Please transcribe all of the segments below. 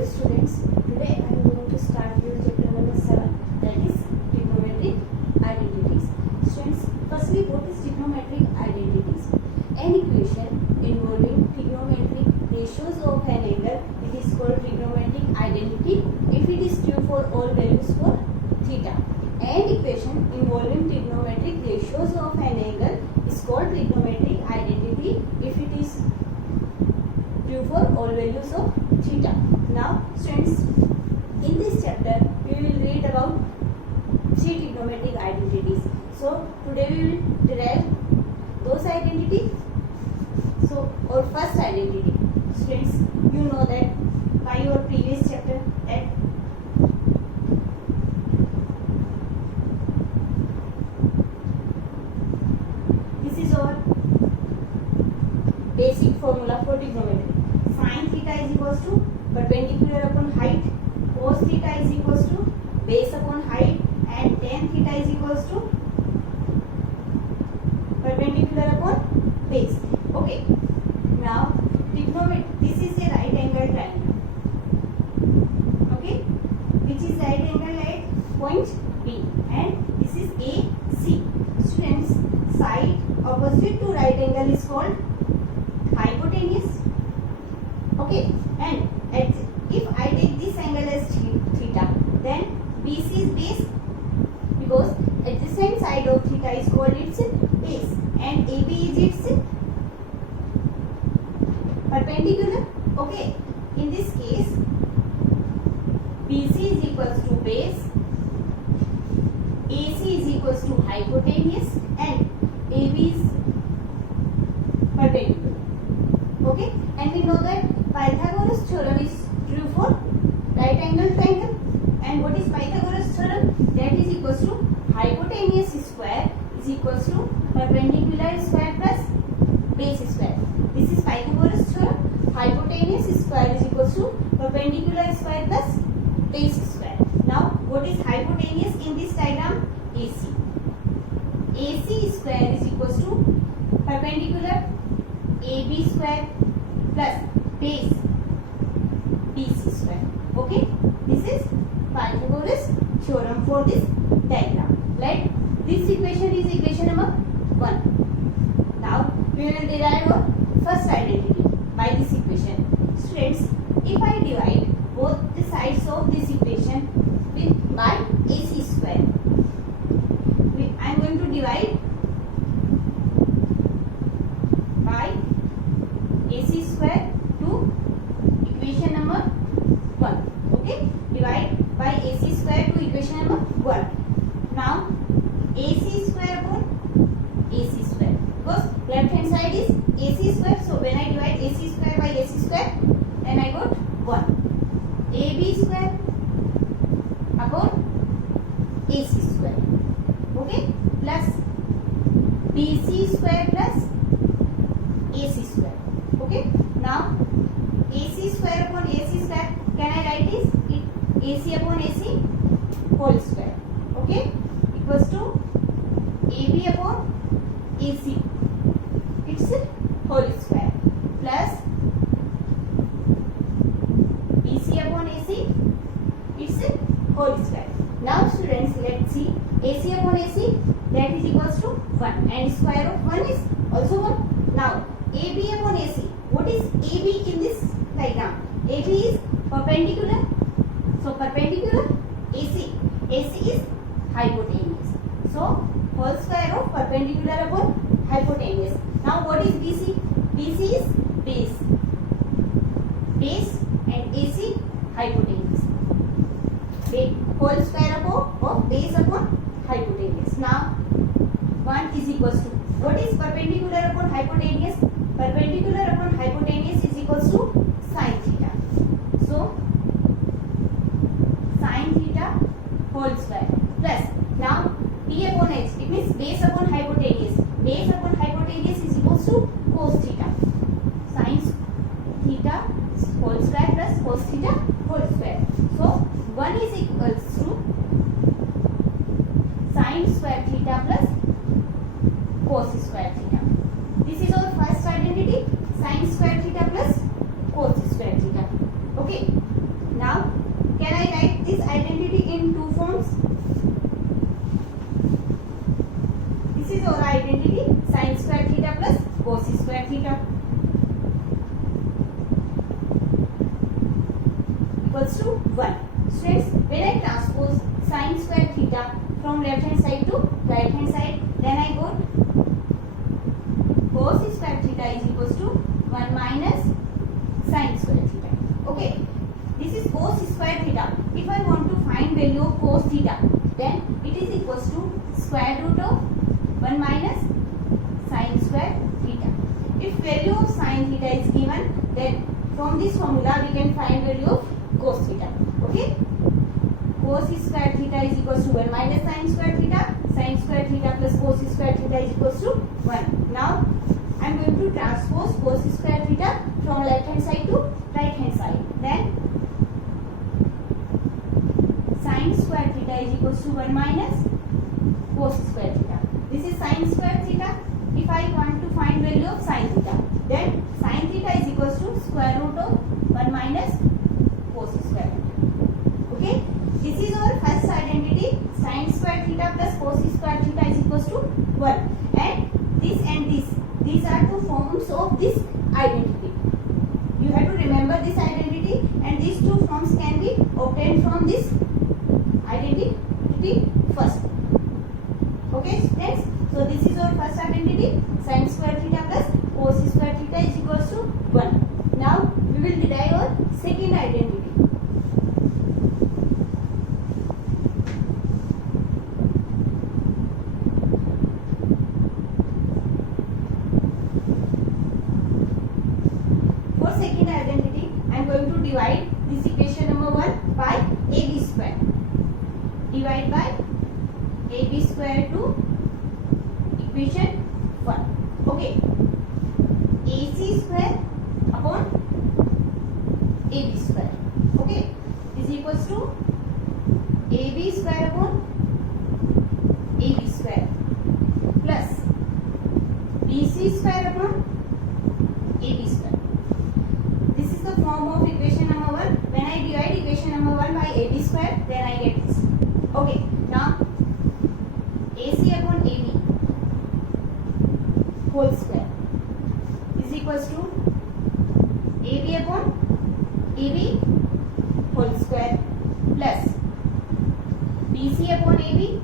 Dear students, today I am going to start your chapter number 7, that is trigonometric identities. Students, firstly, what is trigonometric identities? An equation involving trigonometric ratios of an angle, it is called trigonometric identity if it is true for all values for theta. An equation involving trigonometric ratios of an angle is called trigonometric identity if it is true for all values of theta. Now students, in this chapter we will read about three trigonometric identities. So today we will derive those identities. So our first identity, students, you know that by your previous chapter that this is our basic formula for trigonometry. Sin theta is equals to perpendicular upon height, cos theta is equals to base upon height, and tan theta is equals to perpendicular upon base. Okay. Now trigonometry, this is a right angle triangle. Okay, which is right angle at point B, and this is AC. Students, side opposite to right angle is called hypotenuse. Okay, and if I take this angle as theta, then BC is base because adjacent side of theta is called its base, and AB is its perpendicular. Okay, in this case BC is equals to base, AC is equals to hypotenuse, and AB is perpendicular. Okay, and we know that Pythagoras theorem is true for right angle triangle. And what is Pythagoras theorem? That is equals to hypotenuse square is equals to perpendicular square plus base square. This is Pythagoras theorem. Hypotenuse square is equals to perpendicular square plus base square. Now what is hypotenuse in this diagram? AC. AC square is equals to perpendicular AB square plus base BC square. Okay, this is Pythagoras theorem for this diagram. Let this equation is equation number 1. Now we will derive our first identity by this equation. Students, if I divide both the sides of this equation by AC square, I am going to divide by AC square to equation number 1. Okay, divide by AC square to equation number 1. Now AC square upon AC square, because left hand side is AC square, so when I divide AC square by AC square, then I got 1. AB square upon AC square, okay, plus BC square plus AC square. Okay, now AC square upon AC square, can I write this? AC upon AC whole square. Okay, equals to AB upon AC, it's a whole square, plus BC upon AC, it's a whole square. Now students, let's see, AC upon AC, that is equals to 1, and square of 1 is also 1. Now AB upon AC, what is AB in this diagram? AB is perpendicular, so perpendicular AC, AC is hypotenuse, so whole square of perpendicular upon hypotenuse. Now what is BC? BC is base, base and AC hypotenuse, whole square of base upon hypotenuse. Now 1 is equals to, what is perpendicular upon hypotenuse? Perpendicular upon hypotenuse is equals to sin theta. So sin theta whole square plus, now P upon H, it means base upon hypotenuse. Base upon hypotenuse is equals to cos theta. Sin theta whole square plus cos theta whole square. So 1 is equals to sin square theta plus cos square theta. This is our first identity, sin square theta plus cos square theta. Okay. equals to 1. Students, when I transpose sin square theta from left hand side to right hand side, then I got cos square theta is equals to 1 minus sin square theta. Okay, this is cos square theta. If I want to find value of cos theta, then it is equals to square root of 1 minus sin square theta. If value of sin theta is given, then from this formula we can find value of cos theta. Okay, cos square theta is equals to 1 minus sin square theta. Sin square theta plus cos square theta is equals to 1. Now I am going to transpose cos square theta from left hand side to right hand side. Then sin square theta is equals to 1 minus cos square theta. This is sin square theta. If I want to find value of sin theta, then sin theta is equals to square root of 1 minus cos square theta. Okay, this is our first identity. Sin square theta plus cos square theta is equals to 1. And these are two forms of this identity. You have to remember this identity, and these two forms can be obtained from this identity first. Okay, students. So this is our first identity. Sin square theta plus cos square theta is equals to 1. Now we will derive our second identity. For second identity, I am going to divide this equation number 1 by AB square. Divide by AB square to equation 1. Okay, AC square upon AB square. Okay, is equals to AB square upon AB square plus BC square upon AB square. This is the form of equation number 1. When I divide equation number 1 by AB square, then I get this. Okay, now AC upon AB whole square is equals to AB upon AB whole square plus BC upon AB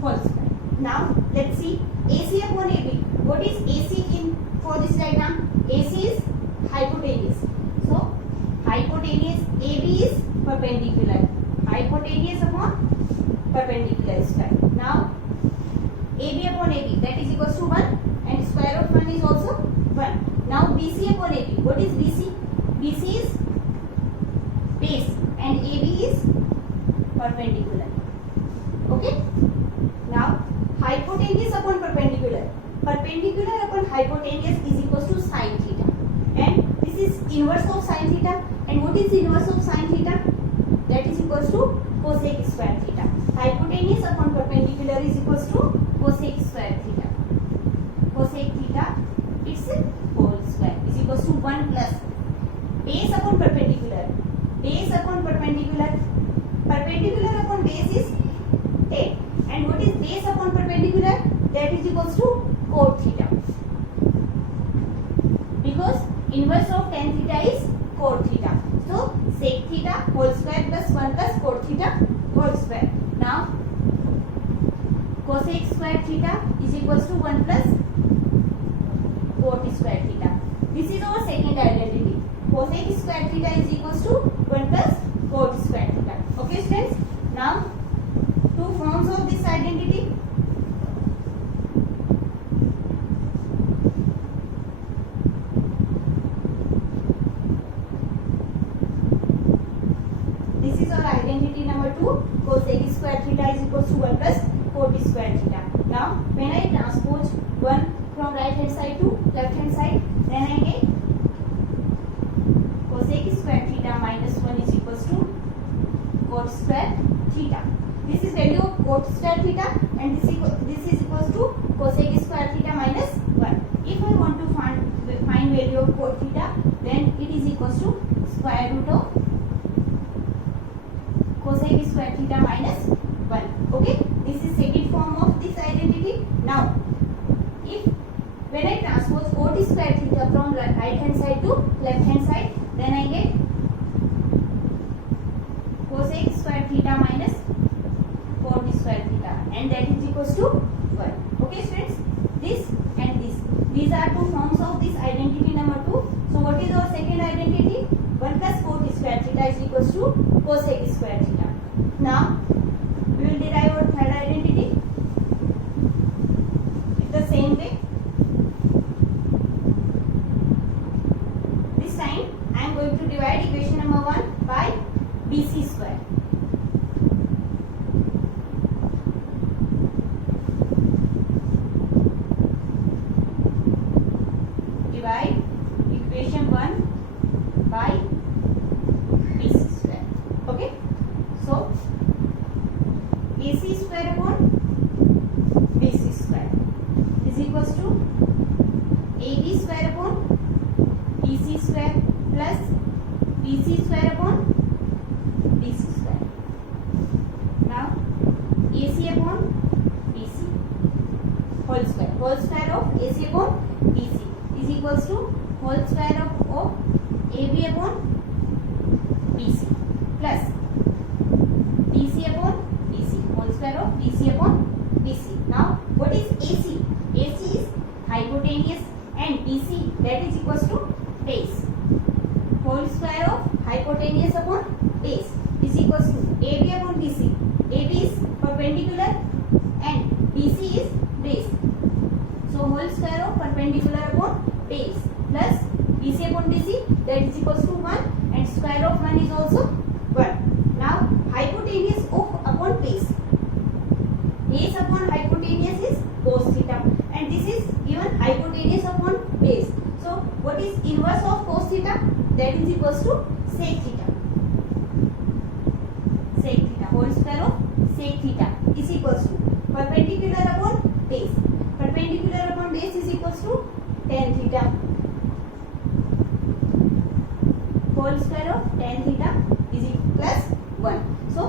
whole square. Now let's see AC upon AB. What is AC in for this diagram? AC is hypotenuse. So hypotenuse AB is perpendicular. Hypotenuse upon perpendicular square. Now AB upon AB, that is equals to 1, and square root 1 is also 1. Now BC upon AB. What is BC? BC is base and AB is perpendicular. Okay. Now hypotenuse upon perpendicular. Perpendicular upon hypotenuse is equals to sin theta. And this is inverse of sin theta. And what is inverse of sin theta? That is equals to cosec square theta. Hypotenuse upon perpendicular is equals to cosec square theta. Cosec theta, its whole square is equals to 1 plus base upon perpendicular. Base upon perpendicular. Perpendicular upon base is 10. And what is base upon perpendicular? That is equals to cot theta. Because inverse of tan theta is cot theta. So sec theta whole square plus 1 plus cot theta whole square. Now cosec square theta is equals to 1 plus cot square theta. This is our second identity. Cosec square theta is equals to 1 plus cot square theta. Okay, students. Now two forms of this identity. This is our identity number 2. Cosec square theta is equals to 1 plus cot square theta. Now when I transpose 1 from right hand side to left hand side, then I get cosec square theta minus 1 is equals to cot square theta. This is value of cot square theta, and this is equals to cosec square theta minus 1. If I want to find value of cot theta, then it is equals to square root of cosec square theta minus 1. Okay, this is second form of this identity. Now if when I transpose cot square theta from right hand side to left hand side, then I get theta minus cot square theta, and that is equals to 1. Okay students, this and this, these are two forms of this identity number 2. So what is our second identity? 1 plus cot square theta is equals to cosec square theta. Now we will derive our third identity in the same way. This time I am going to divide equation number 1 by BC square. Divide equation 1 by BC square. Okay. So AC square upon BC square is equals to AB square upon BC square plus BC square upon BC square. Now AC upon BC whole square of AC upon BC is equals to whole square of AB upon BC plus BC upon BC whole square of BC upon BC. Now what is AC? AC is hypotenuse and BC, that is equals to base. Whole square of hypotenuse upon base is equals to AB upon BC. AB is perpendicular and BC is base. So whole square of perpendicular upon base plus BC upon BC, that is equals to 1, and square of 1 is also 1. Now hypotenuse of upon base. Base upon hypotenuse is cos theta, and this is given hypotenuse upon base. So what is inverse of cos theta? That is equals to sec theta. Sec theta whole square of sec theta is equals to perpendicular upon base. Perpendicular upon base is equals to tan theta. Whole square of tan theta is plus 1. So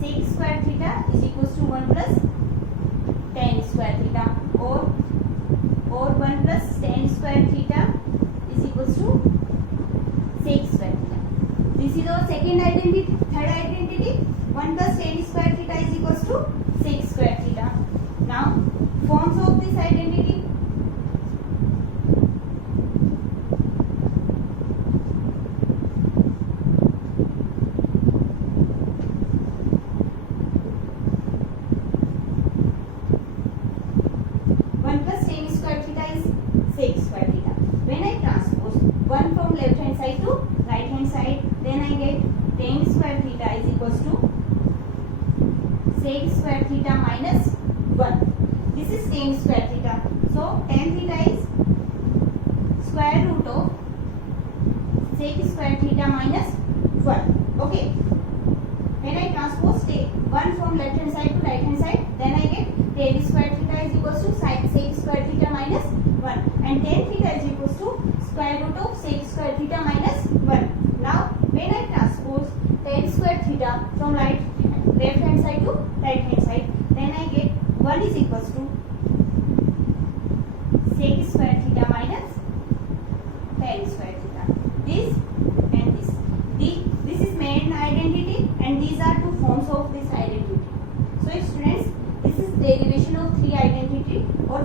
sec square theta is equals to 1 plus tan square theta, or 1 plus tan square theta is equals to sec square theta. This is our second identity. Third identity, 1 plus tan square theta is equals to sec square theta. Now forms of this identity. When I transpose 1 from left hand side to right hand side, then I get tan square theta is equals to sec square theta minus 1. This is tan square theta. So tan theta is square root of sec square theta minus 1. Okay. When I transpose 1 from left hand side to right hand side, then I get tan square theta is equals to sec square theta minus 1, and tan theta is equals to square root of sec square theta minus 1. Now when I transpose tan square theta from left hand side to right hand side, then I get 1 is equals to sec square theta minus tan square theta. This and this. This is main identity, and these are two forms of this identity. So students, this is derivation of three identity or